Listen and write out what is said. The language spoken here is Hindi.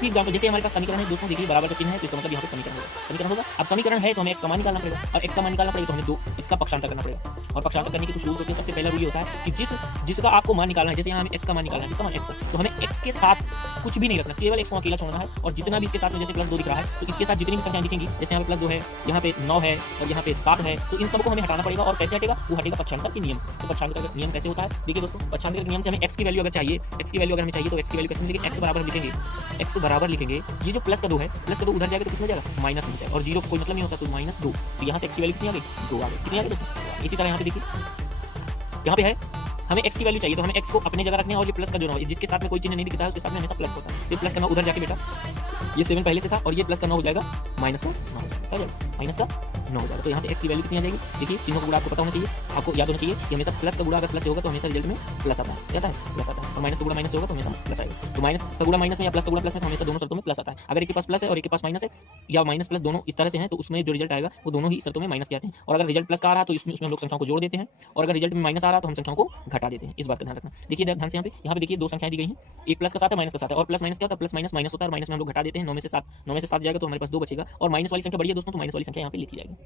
एग्जाम्पल जैसे हमारे पास समीकरण है दोस्तों, देखिए बराबर का चिन्ह है तो इसका मतलब यहाँ पे समीकरण होगा। अब समीकरण है तो हमें x का मान निकालना पड़ेगा, और x का मान निकालना पड़ेगा तो हमें दो इसका पक्षांतर करना पड़ेगा। और पक्षांतर करने के कुछ रूल्स होते हैं। सबसे पहला रूल ये होता है कि जिसका आपको मान निकालना है, जैसे यहाँ हमें x का मान निकालना है, जिसका मान x है, तो हमें x के साथ कुछ भी नहीं रखना, केवल x को अकेला छोड़ना है। और जितना भी इसके साथ में जैसे +2 दिख रहा है, तो इसके साथ जितनी भी संख्याएं दिखेंगी, जैसे यहाँ पे +2 है, यहाँ पे 9 है और यहाँ पे 7 है, तो इन सबको हमें हटाना पड़ेगा। और कैसे हटेगा? वो हटेगा पक्षांतर के नियम से। तो पक्षांतर का नियम कैसे होता है? देखिए दोस्तों, पक्षांतर के नियम से हमें x की वैल्यू अगर चाहिए, x की वैल्यू अगर हमें चाहिए तो x की वैल्यू कैसे लिखेंगे? x बराबर लिखेंगे, x बराबर लिखेंगे, ये जो प्लस का 2 है, प्लस का 2 उधर जाएगा तो किसमें जाएगा? माइनस में जाएगा। और जीरो कोई मतलब नहीं होता, तो -2। तो यहाँ से x की वैल्यू कितनी आ गई? 2 आ गई। कितनी आ गई दोस्तों? इसी तरह यहाँ पे देखिए, यहाँ पे है हमें x की वैल्यू चाहिए, तो हमें x को अपने जगह रखना है। और ये प्लस का जो ना हो, जिसके साथ में कोई चिन्ह नहीं दिखता है उसके साथ में हमेशा प्लस होता है। ये प्लस का 9 उधर जाके बेटा, ये 7 पहले से था और ये प्लस का 9 हो जाएगा, माइनस का 9 हो जाएगा, क्या जाएगा? माइनस का 9 हो जाएगा। तो यहाँ से x की वैल्यू कितनी आ जाएगी? देखिए चिन्हों का गुणा आपको पता होना चाहिए, आपको याद होना चाहिए कि हमेशा प्लस का गुणा अगर प्लस से होगा तो हमेशा रिजल्ट में प्लस आता है, क्या आता है? प्लस आता है। और माइनस का गुणा माइनस से होगा तो हमेशा प्लस आएगा। तो माइनस का गुणा माइनस में या प्लस का गुणा प्लस में, तो हमेशा दोनों शर्तों में प्लस आता है। अगर एक के पास प्लस है और एक के पास माइनस है, या माइनस प्लस दोनों इस तरह से हैं, तो उसमें जो रिजल्ट आएगा वो दोनों ही शर्तों में माइनस के आते हैं। और अगर रिजल्ट प्लस का आ रहा है तो इसमें हम लोग संख्याओं को जोड़ देते हैं, और अगर रिजल्ट में माइनस आ रहा है तो हम संख्याओं को घटा देते हैं। इस बात का ध्यान रखना। देखिए ध्यान से यहाँ पे देखिए दो संख्याएं दी गई हैं, एक प्लस का साथ है, माइनस का साथ है। और प्लस माइनस क्या होता है? प्लस माइनस माइनस होता है, और माइनस में हम लोग घटा देते हैं। 9 में से 7 जाएगा तो हमारे पास 2 बचेगा। और माइनस वाली संख्या बढ़ी है दोस्तों, तो माइनस वाली संख्या यहाँ पे लिखी जाएगी।